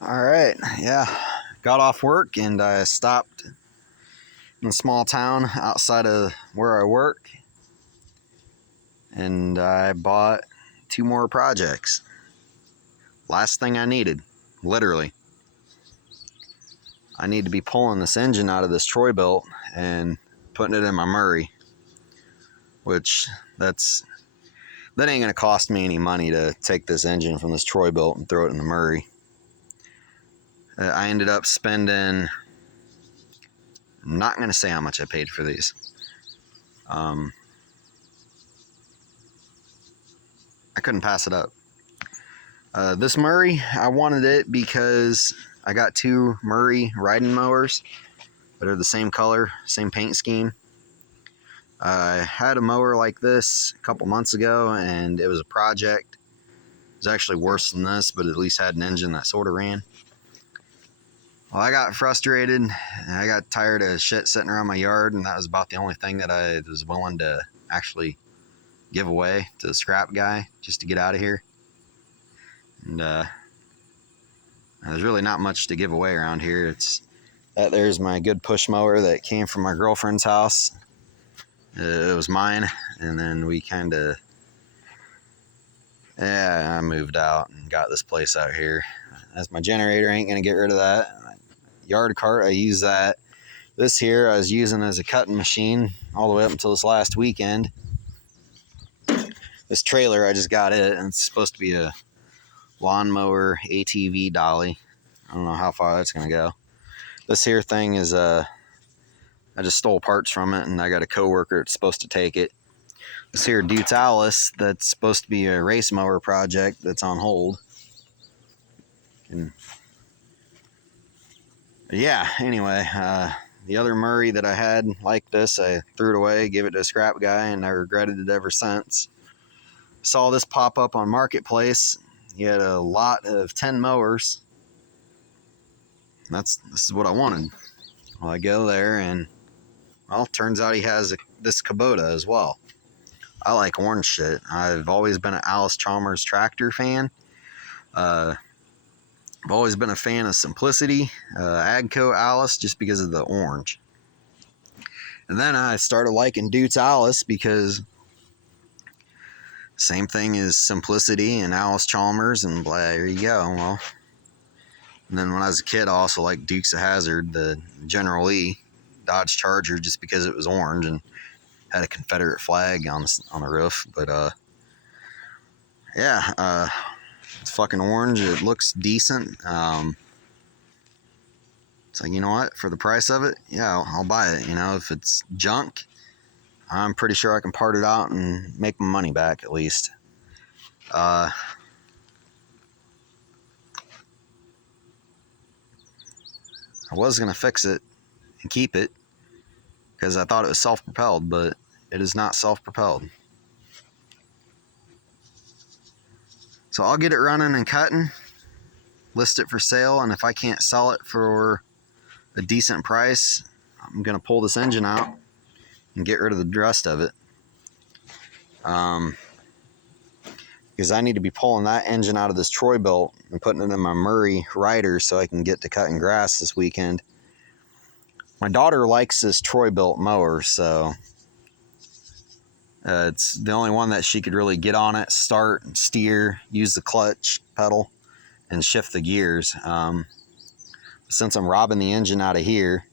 All right, yeah. Got off work and I stopped in a small town outside of where I work, and I bought 2 more projects. Last thing I needed, literally. I need to be pulling this engine out of this Troy-Bilt and putting it in my Murray, which that ain't gonna cost me any money to take this engine from this Troy-Bilt and throw it in the Murray. I ended up spending, I'm not gonna say how much I paid for these. I couldn't pass it up. This Murray, I wanted it because I got 2 Murray riding mowers that are the same color, same paint scheme. I had a mower like this a couple months ago, and it was a project. It was actually worse than this, but at least had an engine that sort of ran. Well, I got frustrated, and I got tired of shit sitting around my yard, and that was about the only thing that I was willing to actually give away to the scrap guy just to get out of here. And there's really not much to give away around here. It's that there's my good push mower that came from my girlfriend's house. It was mine, and then we kind of, I moved out and got this place out here. As my generator, ain't gonna get rid of that. Yard cart, I use that. This here I was using as a cutting machine all the way up until this last weekend. This trailer, I just got it, and it's supposed to be a lawnmower ATV dolly. I don't know how far that's gonna go. This here thing is I just stole parts from it, and I got a coworker that's supposed to take it. This here Dutalis, that's supposed to be a race mower project that's on hold. And yeah, anyway, the other Murray that I had like this, I threw it away, gave it to a scrap guy, and I regretted it ever since. Saw this pop up on Marketplace. He had a lot of 10 mowers. This is what I wanted. Well, I go there, and well, turns out he has this Kubota as well. I like orange shit. I've always been an Allis-Chalmers tractor fan. I've always been a fan of Simplicity, Agco Alice, just because of the orange. And then I started liking Dutalis because same thing as Simplicity and Allis-Chalmers, and blah, there you go. Well, and then when I was a kid, I also liked Dukes of Hazzard, the General Lee Dodge Charger, just because it was orange and had a Confederate flag on the roof. But yeah, it's fucking orange. It looks decent. It's like, you know what? For the price of it, yeah, I'll buy it. You know, if it's junk, I'm pretty sure I can part it out and make my money back at least. I was going to fix it and keep it because I thought it was self-propelled, but it is not self-propelled. So I'll get it running and cutting, list it for sale, and if I can't sell it for a decent price, I'm going to pull this engine out and get rid of the rest of it. Because I need to be pulling that engine out of this Troy-Bilt and putting it in my Murray rider so I can get to cutting grass this weekend. My daughter likes this Troy-Bilt mower, so it's the only one that she could really get on it, start, and steer, use the clutch pedal, and shift the gears. Since I'm robbing the engine out of here,